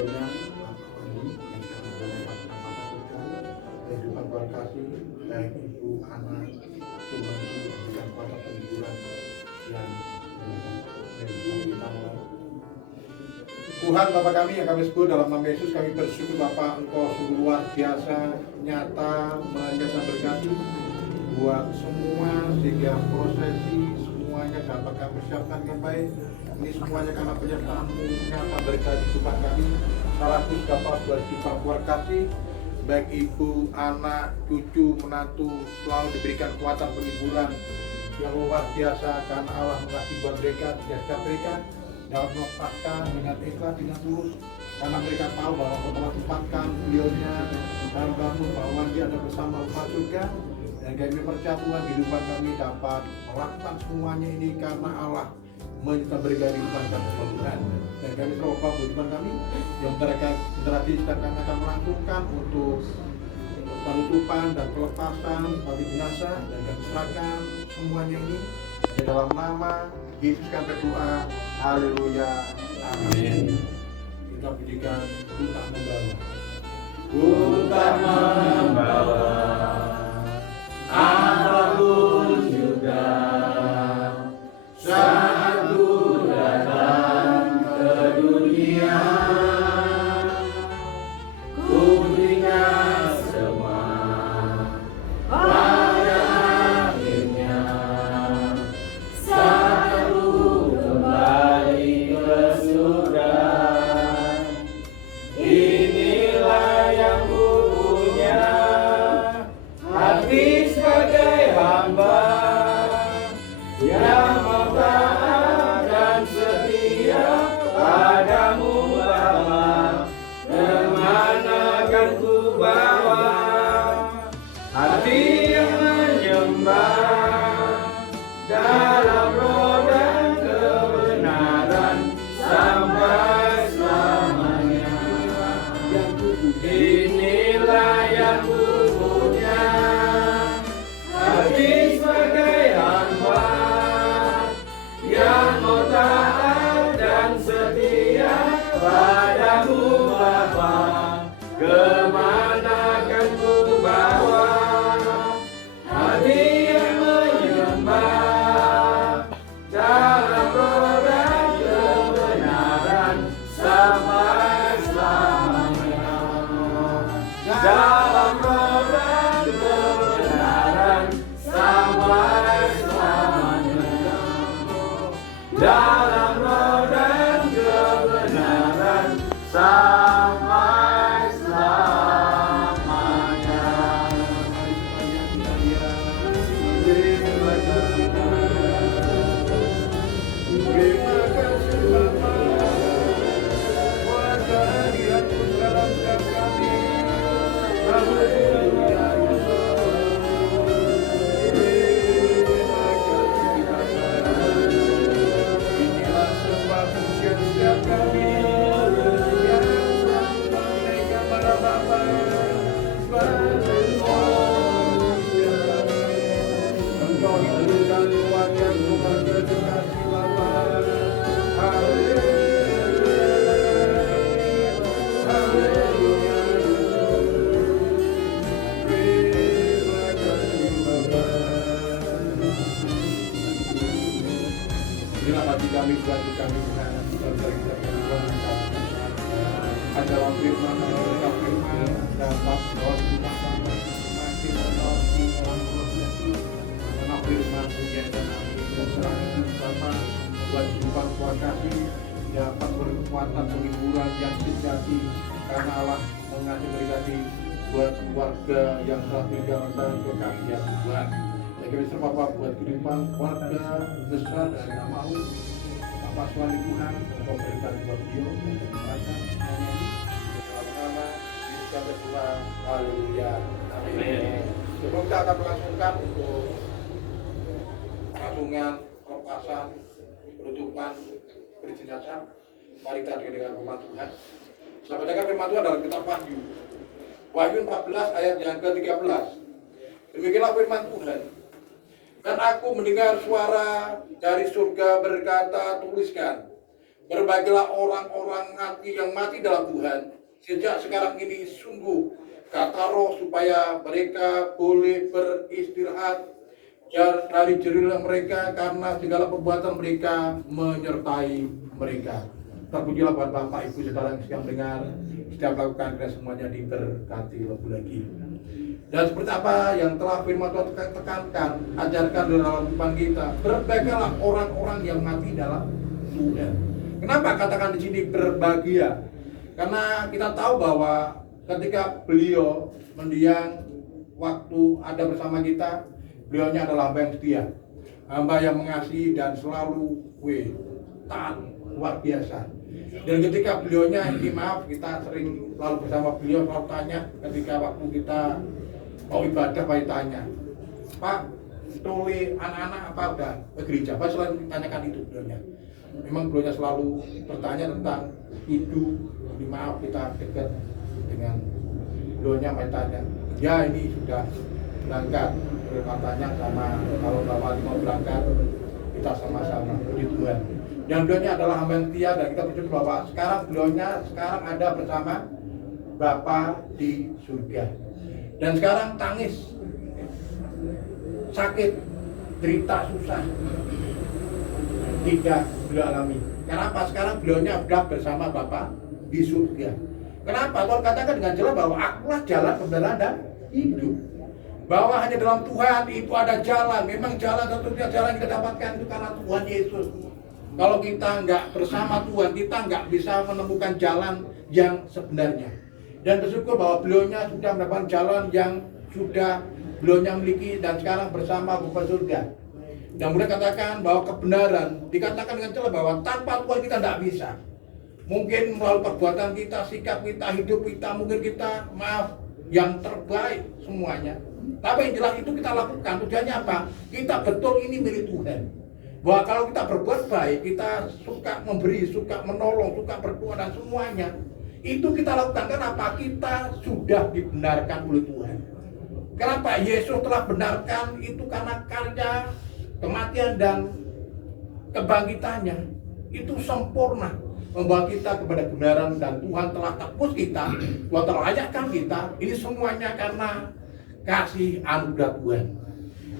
beliaunya Bapak ini yang kami boleh kehidupan berkasih baik ibu anak Tuhan memberikan kuasa penghiburan yang kita mulai. Tuhan Bapa kami yang kami sebut dalam nama Yesus, kami bersyukur Bapa Engkau sungguh luar biasa, nyata, menyata berkati buat semua sehingga prosesi semuanya dapat kami siapkan dengan baik. Ini semuanya karena penyertaan-Mu nyata berkati kehidupan kami. Salah satu dapat buat kita berkati baik ibu, anak, cucu, menantu selalu diberikan kekuatan penghiburan yang luar biasa karena Allah mengasihi buat mereka, setiap mereka dalam melepaskan dengan ikhlas, dengan tulus karena mereka tahu bahwa Allah telah tempatkan beliaunya dalam kamu bahwa dia ada bersama umat surga, dan kami percaya Tuhan kehidupan kami dapat melakukan semuanya ini karena Allah menyertai kehidupan kami Tuhan. Dan kami serahkan kehidupan kami yang terakhir sedang kami akan melakukan untuk penutupan dan pelepasan bagi jenazah, dan kami serahkan semuanya ini di dalam nama Yesus kami berdoa. Haleluya. Amin. Kita bunyikan ku tak membawa. Ku tak membawa apapun juga saat ku datang ke dunia. Ku berikan semua pada akhirnya saat ku kembali ke surga. Inilah yang ku punya, hati sebagai hamba yang mau taat dan setia padamu Bapa. Kemana kan ku bawa hati yang menyembah dalam roh dan kebenaran sampai selamanya. Inilah yang ku punya, hati sebagai hamba yang mau taat dan setia padamu Bapa. Kemana kan ku bawa hati yang menyembah dalam roh dan kebenaran sampai selamanya. Dalam roh dan kebenaran sampai selamanya. Dalam roh dan kebenaran sampai selamanya. Terima kasih Bapa buat kehadiran-Mu dalam hidup kami. Haleluya. Inilah sembah pujian setiap kami yang selalu menaikkan pada Bapa. Engkau hidup dan kuat yang Tuhan berdekati Bapa. Inilah hati kami, bagi kami dengan adalah firman mereka firman dapat dimakan makin mengerti orang prosesi karena firman punya dan amin dan serang hidup Bapa buat kehidupan kasih dapat berkekuatan penghiburan yang sejati karena Allah mengasihi berkati buat keluarga yang telah meninggalkan kekasih Tuhan. Kami serta Bapak buat kehidupan keluarga besar dari nama-Mu Bapak Suami Tuhan, Engkau berikan buat beliau dan kami serahkan dalam nama Yesus kami berdoa. Haleluya. Amin. Sebelum kita akan melangsungkan untuk patungan pelepasan penutupan berjenazah, mari kita dengan firman Tuhan. Selamat dengar firman Tuhan dalam kitab Wahyu 14 ayat yang ke-13. Demikianlah firman Tuhan. Dan aku mendengar suara dari surga berkata, tuliskan, Berbahagialah orang-orang yang mati dalam Tuhan sejak sekarang ini, sungguh kata Roh, supaya mereka boleh beristirahat dari jerih mereka, karena segala perbuatan mereka menyertai mereka. Terpujilah buat Bapak Ibu saudara yang sedang dengar, setiap melakukan dan semuanya diberkati lebih lagi. Dan seperti apa yang telah firman Tuhan tekankan, ajarkan dalam kehidupan kita, berbahagialah orang-orang yang mati dalam Tuhan. Kenapa katakan di sini berbahagia? Karena kita tahu bahwa ketika beliau mendiang waktu ada bersama kita, beliaunya adalah hamba yang setia, hamba yang mengasihi dan selalu taat, luar biasa. Dan ketika beliaunya ini, maaf, kita sering selalu bersama beliau, selalu tanya ketika waktu kita mau ibadah, Pak tanya, Pak, tuli anak-anak apa udah ke gereja? Pak selalu ditanyakan itu beliaunya. Memang beliaunya selalu bertanya tentang hidup. Maaf, kita dekat dengan beliaunya, Pak tanya, ya ini sudah berangkat, katanya sama kalau Bapak mau berangkat kita sama-sama, puji Tuhan. Dan beliaunya adalah hamba yang setia, dan kita bersyukur bahwa sekarang ada bersama Bapa di surga. Dan sekarang tangis, sakit, derita, susah tidak beliau alami. Kenapa? Sekarang beliaunya sudah bersama Bapa di surga. Kenapa? Tuhan katakan dengan jelas bahwa akulah jalan, kebenaran dan hidup. Bahwa hanya dalam Tuhan itu ada jalan. Memang jalan satu-satunya jalan yang kita dapatkan itu karena Tuhan Yesus. Kalau kita nggak bersama Tuhan, kita nggak bisa menemukan jalan yang sebenarnya. Dan bersyukur bahwa beliaunya sudah mendapatkan jalan yang sudah beliaunya miliki dan sekarang bersama Bapa surga. Dan boleh katakan bahwa kebenaran dikatakan dengan jelas bahwa tanpa Tuhan kita tidak bisa. Mungkin melalui perbuatan kita, sikap kita, hidup kita, mungkin kita yang terbaik semuanya. Tapi yang jelas itu kita lakukan. Tujuannya apa? Kita betul ini milik Tuhan. Bahwa kalau kita berbuat baik, kita suka memberi, suka menolong, suka berdoa dan semuanya, itu kita lakukan karena apa? Kita sudah dibenarkan oleh Tuhan. Kenapa? Yesus telah benarkan itu karena karya, kematian dan kebangkitannya itu sempurna, membawa kita kepada kebenaran, dan Tuhan telah tebus kita, Tuhan telah layakkan kita. Ini semuanya karena kasih anugerah Tuhan.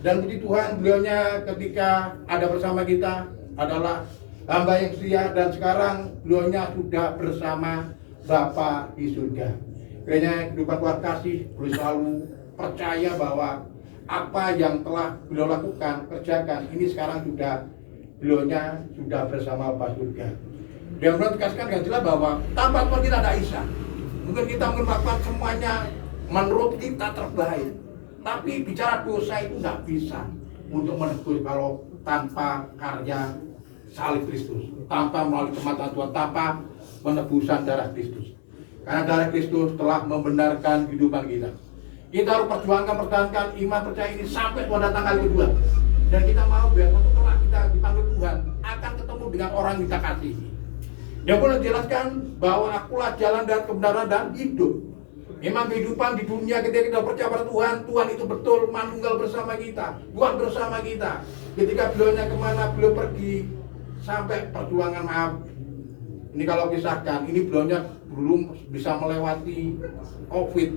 Dan puji Tuhan, beliaunya ketika ada bersama kita adalah hamba yang setia, dan sekarang beliaunya sudah bersama Bapa di surga. Kiranya kehidupan Tuhan kasih boleh selalu percaya bahwa apa yang telah beliau lakukan, kerjakan, ini sekarang beliaunya sudah bersama Bapa surga. Dan beliau tegaskan dengan jelas bahwa tanpa Tuhan kita tidak bisa. Mungkin kita melakukan semuanya menurut kita terbaik, tapi bicara dosa itu tidak bisa untuk menebus kalau tanpa karya salib Kristus, tanpa melalui kematian Tuhan, tanpa penebusan darah Kristus. Karena darah Kristus telah membenarkan kehidupan kita. Kita harus pertahankan iman percaya ini sampai Tuhan datang kali kedua. Dan kita mau biar setelah kita dipanggil Tuhan akan ketemu dengan orang yang kita kasihi. Dia boleh jelaskan bahwa akulah jalan dan kebenaran dan hidup. Memang kehidupan di dunia ketika kita percaya pada Tuhan, Tuhan itu betul manunggal bersama kita, Tuhan bersama kita. Ketika beliaunya kemana beliau pergi, sampai perjuangan ini kalau kisahkan, ini beliaunya belum bisa melewati COVID.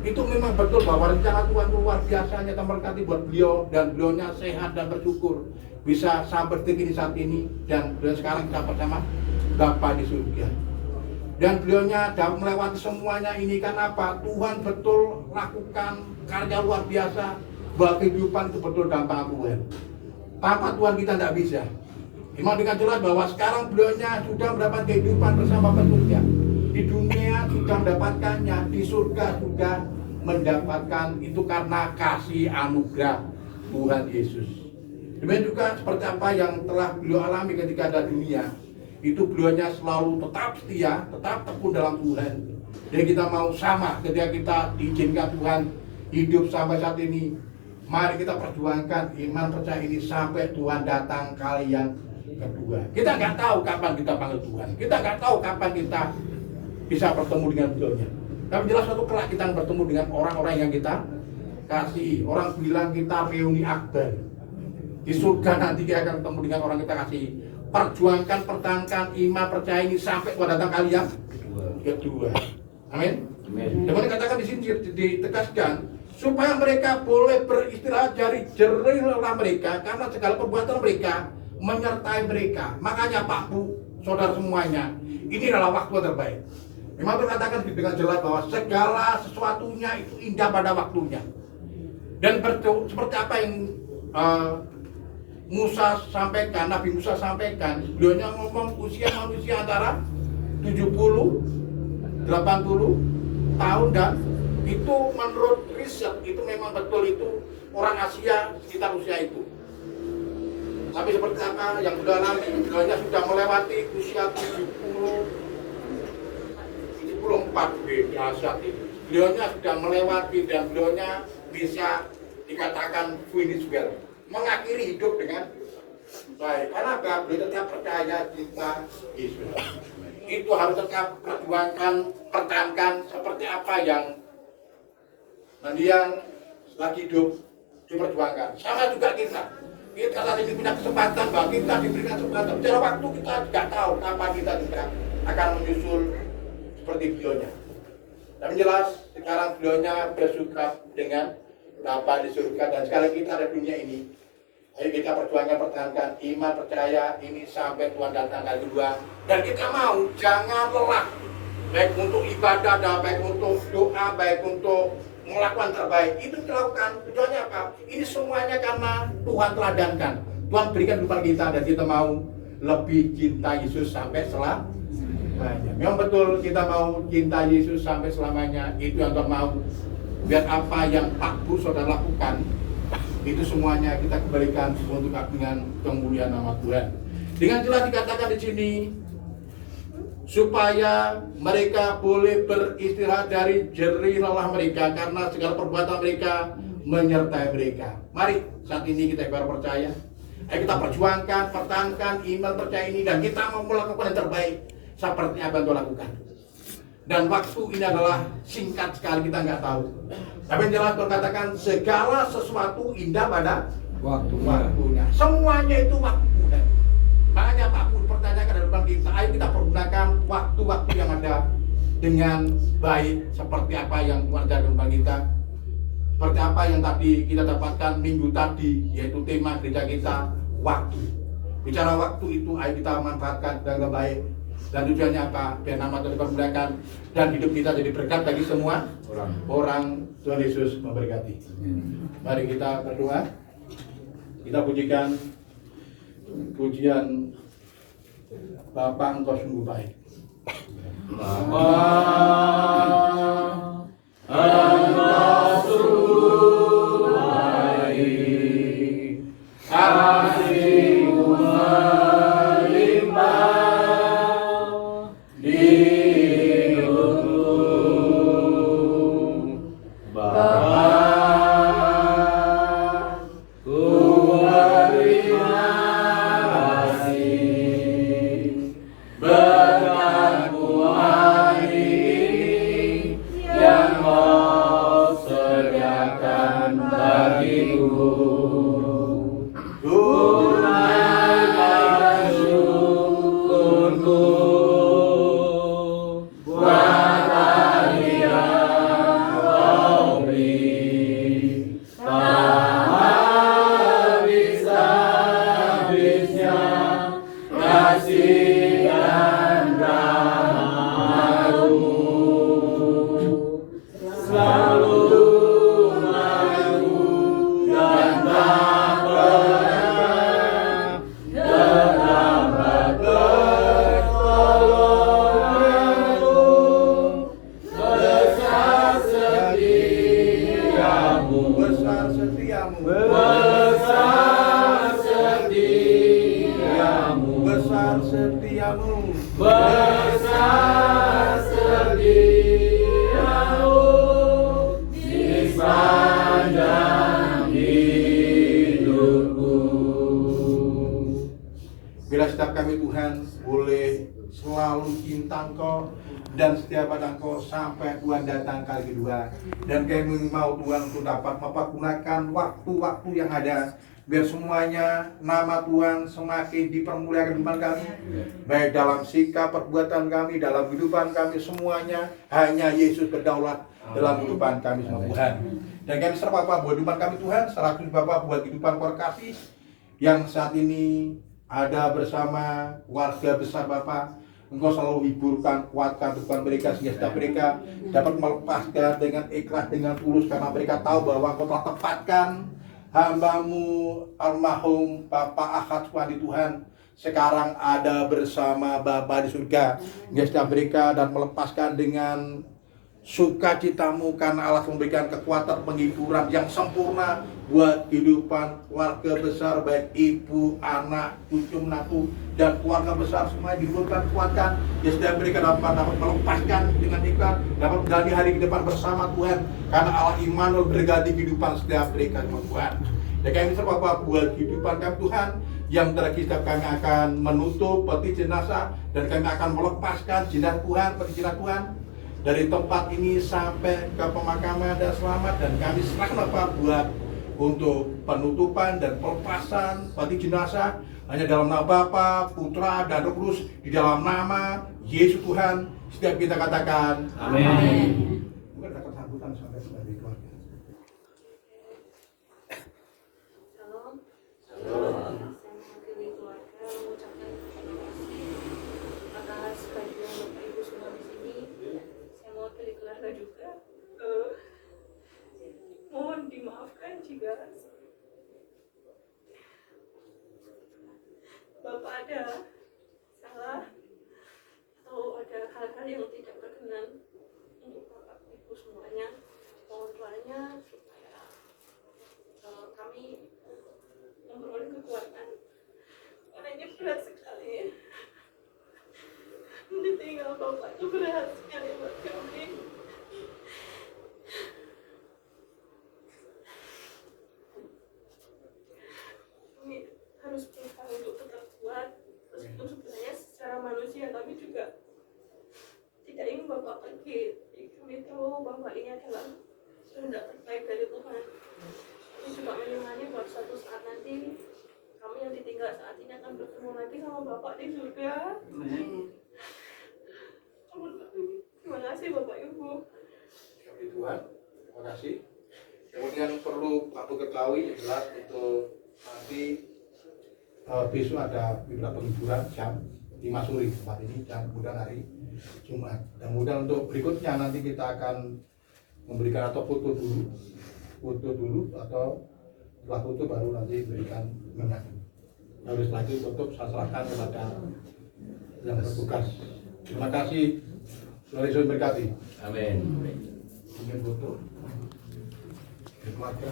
Itu memang betul bahwa rencana Tuhan luar biasanya terberkati buat beliau, dan beliaunya sehat dan bersyukur bisa sampai detik ini saat ini, dan beliau sekarang kita bersama Bapa di surga. Dan beliaunya dapat melewati semuanya ini karena apa? Tuhan betul lakukan karya luar biasa bahwa kehidupan itu betul dalam tangan Tuhan. Tanpa Tuhan kita tidak bisa. Memang dengan jelas bahwa sekarang beliaunya sudah mendapat kehidupan bersama Bapa surga. Di dunia sudah mendapatkannya, di surga sudah mendapatkan, itu karena kasih anugerah Tuhan Yesus. Demikian juga seperti apa yang telah beliau alami ketika ada dunia. Itu beliaunya selalu tetap setia, tetap tekun dalam Tuhan. Dan kita mau sama ketika kita diizinkan Tuhan hidup sampai saat ini. Mari kita perjuangkan iman percaya ini sampai Tuhan datang kali yang kedua. Kita nggak tahu kapan kita panggil Tuhan. Kita nggak tahu kapan kita bisa bertemu dengan beliaunya. Tapi jelas suatu kelak kita bertemu dengan orang-orang yang kita kasih. Orang bilang kita reuni akbar. Di surga nanti kita akan bertemu dengan orang kita kasih. perjuangkan, pertahankan iman percaya ini sampai Tuhan datang kali yang kedua. Amin. Kemudian katakan di sini ditegaskan supaya mereka boleh beristirahat dari jerih lelah mereka karena segala perbuatan mereka menyertai mereka. Makanya Pak Bu, saudara semuanya, ini adalah waktu terbaik. Memang berkatakan dengan jelas bahwa segala sesuatunya itu indah pada waktunya. Dan seperti apa yang Musa sampaikan, Nabi Musa sampaikan, beliaunya ngomong usia manusia antara 70, 80 tahun, dan itu menurut riset itu memang betul, itu orang Asia sekitar usia itu. Tapi seperti apa yang sudah nanti, beliaunya sudah melewati usia 74 di Asia itu. Beliaunya sudah melewati dan beliaunya bisa dikatakan finish well, mengakhiri hidup dengan baik. Karena beliau tetap percaya kita Yesus. Itu harus tetap perjuangkan, pertahankan seperti apa yang yang lagi hidup diperjuangkan. Sama juga kita saat ini punya kesempatan bahwa kita diberikan kesempatan. Bicara waktu kita tidak tahu kapan kita juga akan menyusul seperti beliaunya. Tapi jelas sekarang beliaunya bersuka dengan Bapa di surga, dan sekarang kita ada dunia ini. Ayo kita perjuangkan, pertahankan iman percaya ini sampai Tuhan datang kali kedua. Dan kita mau jangan lelah, baik untuk ibadah, baik untuk doa, baik untuk melakukan terbaik. Itu dilakukan. Tujuannya apa? Ini semuanya karena Tuhan teladankan. Tuhan berikan kepada kita, dan kita mau lebih cinta Yesus sampai selamanya. Memang betul kita mau cinta Yesus sampai selamanya. Itu yang Tuhan mau. Biar apa yang Pak Bu saudara lakukan, itu semuanya kita kembalikan untuk keagungan kemuliaan nama Tuhan. Dengan jelas dikatakan di sini supaya mereka boleh beristirahat dari jerih lelah mereka karena segala perbuatan mereka menyertai mereka. Mari saat ini kita percaya, ayo kita perjuangkan, pertahankan iman percaya ini, dan kita mau melakukan yang terbaik seperti apa yang Tuhan lakukan. Dan waktu ini adalah singkat sekali, kita nggak tahu. Tapi yang jelas Tuhan katakan segala sesuatu indah pada waktunya. Semuanya itu waktu. Makanya Pak Bu pertanyakan dari depan kita, ayo kita pergunakan waktu-waktu yang ada dengan baik seperti apa yang Tuhan ajarkan kepada kita. Seperti apa yang tadi kita dapatkan minggu tadi, yaitu tema gereja kita, waktu. Bicara waktu itu, ayo kita manfaatkan dengan baik. Dan tujuannya apa? Biar nama Tuhan dipermuliakan dan hidup kita jadi berkat bagi semua orang. Tuhan Yesus memberkati. Mari kita berdoa. Kita pujikan pujian Bapa, Engkau sungguh baik. Bapa, Engkau sungguh baik. Kasih-Mu melimpah di hidupku. Bapa, ku berterima kasih berkat-Mu hari ini yang Kau sediakan bagiku. Tunaikan syukurku buat hari yang Kau beri. Tak habis-habisnya kasih dan rahmat-Mu. Selalu mengaku dan tak pernah terlambat pertolongan-Mu. Besar setiamu, besar setiamu, besar setiamu, besar setiamu, besar setiamu di sepanjang hidupku. Bila setiap kami Tuhan boleh selalu cinta Engkau dan setia pada Engkau sampai Tuhan datang kali kedua, dan kami mau Tuhan untuk dapat mempergunakan waktu-waktu yang ada biar semuanya nama Tuhan semakin dipermuliakan di depan kami, baik dalam sikap perbuatan kami, dalam kehidupan kami, semuanya hanya Yesus berdaulat dalam kehidupan kami semua Tuhan. Dan kami serah Bapak buat kehidupan kami Tuhan, serah Bapak buat kehidupan keluarga kasih yang saat ini ada bersama keluarga besar Bapak. Engkau selalu hiburkan, kuatkan kehidupan mereka sehingga setiap mereka dapat melepaskan dengan ikhlas, dengan tulus, karena mereka tahu bahwa Engkau telah tepatkan hamba-Mu almarhum Bapak Ahad Suwandi Tuhan sekarang ada bersama Bapa di surga, hingga setiap mereka dan melepaskan dengan sukacitamu karena Allah memberikan kekuatan penghiburan yang sempurna buat kehidupan keluarga besar, baik ibu, anak, cucu, menantu, dan keluarga besar semua dihiburkan, kuatkan, ya setiap mereka dapat melepaskan dengan ikhlas, dapat menjalani hari ke depan bersama Tuhan, karena Allah Immanuel berganti kehidupan setiap mereka Tuhan. Ya kami serba Bapak buat kehidupan kami Tuhan, yang terakhir kami akan menutup peti jenazah dan kami akan melepaskan jenazah Tuhan, peti jenazah Tuhan dari tempat ini sampai ke pemakaman dan selamat, dan kami serahkan Bapak buat untuk penutupan dan pelepasan peti jenazah hanya dalam nama Bapa, Putra, dan Roh Kudus, di dalam nama Yesus Tuhan. Setiap kita katakan amin. Mungkin ada sambutan sampai sebagai keluarga. Shalom. Shalom. Saya mewakili keluarga mengucapkan terima kasih atas kehadiran Bapak Ibu semua di sini. Saya mewakili keluarga juga. Mohon dimaafkan jika Bapak ada salah atau ada hal-hal yang tidak berkenan untuk Bapak Ibu semuanya. Mohon doanya supaya kami memperoleh kekuatan, karena ini berat sekali. Ditinggal Bapak itu berat sekali buat kami. Kami harus berusaha untuk tetap kuat, meskipun sebenarnya secara manusia kami juga tidak ingin Bapak pergi. Kami tahu Bapak ini adalah kehendak terbaik dari Tuhan. Kami juga menyemangati bahwa suatu saat nanti kami yang ditinggal saat ini akan bertemu lagi sama Bapak di surga. Terima kasih Bapak Ibu. Tuhan, terima kasih. Kemudian perlu Pak ketahui jelas untuk nanti besok ada beberapa penghiburan jam 5 sore tempat ini, jam kemudian hari Jumat. Dan kemudian untuk berikutnya nanti kita akan memberikan atau foto dulu atau setelah foto baru nanti berikan minyak. Lalu setelah itu tutup saya serahkan kepada yang bertugas. Terima kasih. Tuhan Yesus berkati. Amin. Ingin foto? Keluarga.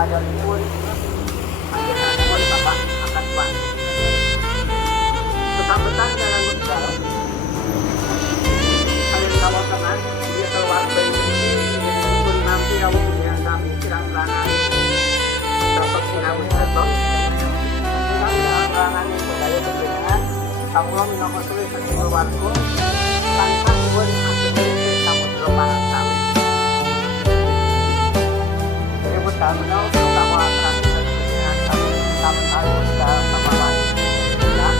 pangayoanipun panjenenganipun Bapak angkat Tuhan. Kesambetan dalam wekdal kalian kawasan dia keluarga ini pun nanti awaknya kami kirang-kirangan dapat sinau seto kirang-kirangan budaya panjenengan kamula minangka suwi saking keluarga tansah nuwun asring samudra pangastawi. Ibu tamno terutama tradisi panjenengan kami sampun dalam pamalan ya.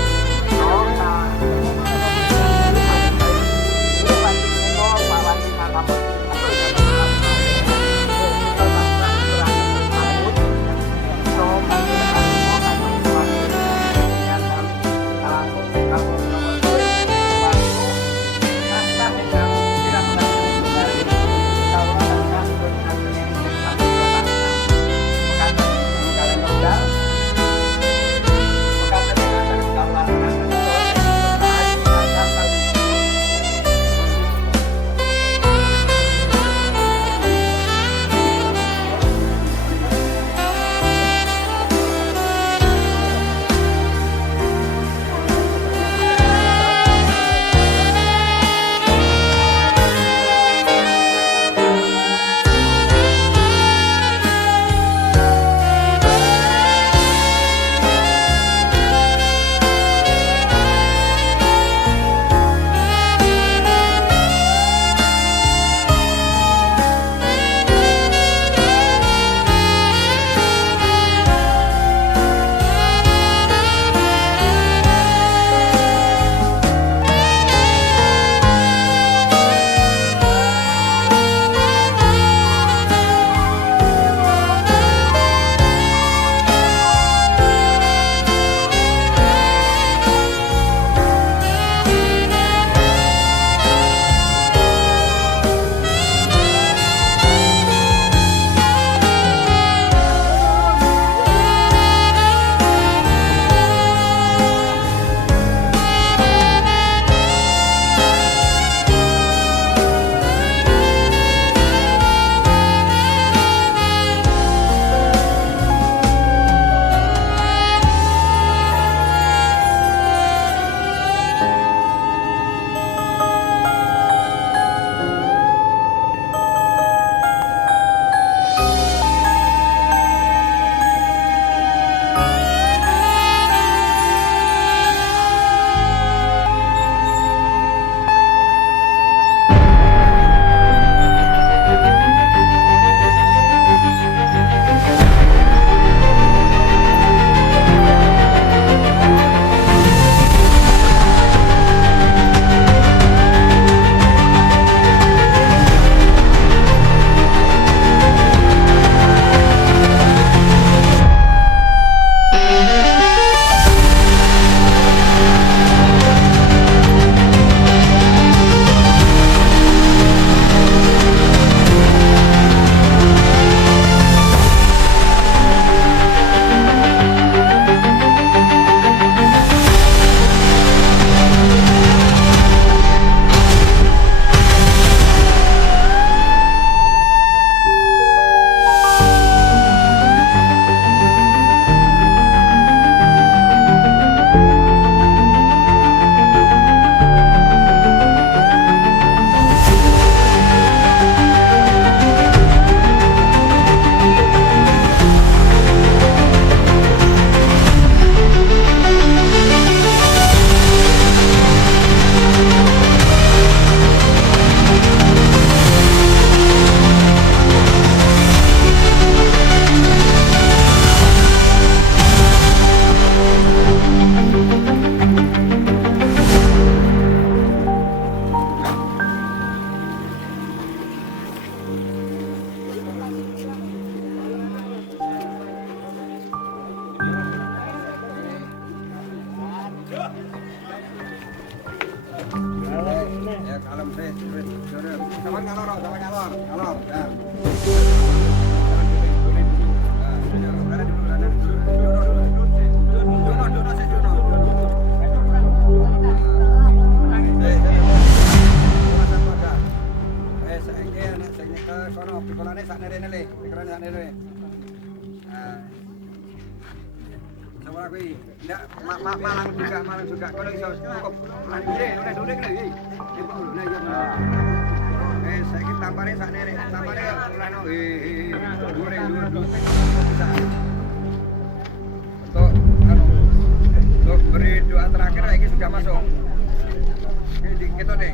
Sawan ngalor, ngalor. Ya. Nah. Sama aku ini. Ndak malang juga. Kalau iso cukup mandure, udah dulu iki. Ibu dulu nah iya. Saiki tampare sak nerek. Tampare ulano dure. Bisa. Untuk beri doa terakhir ini sudah masuk. Ini kita nih.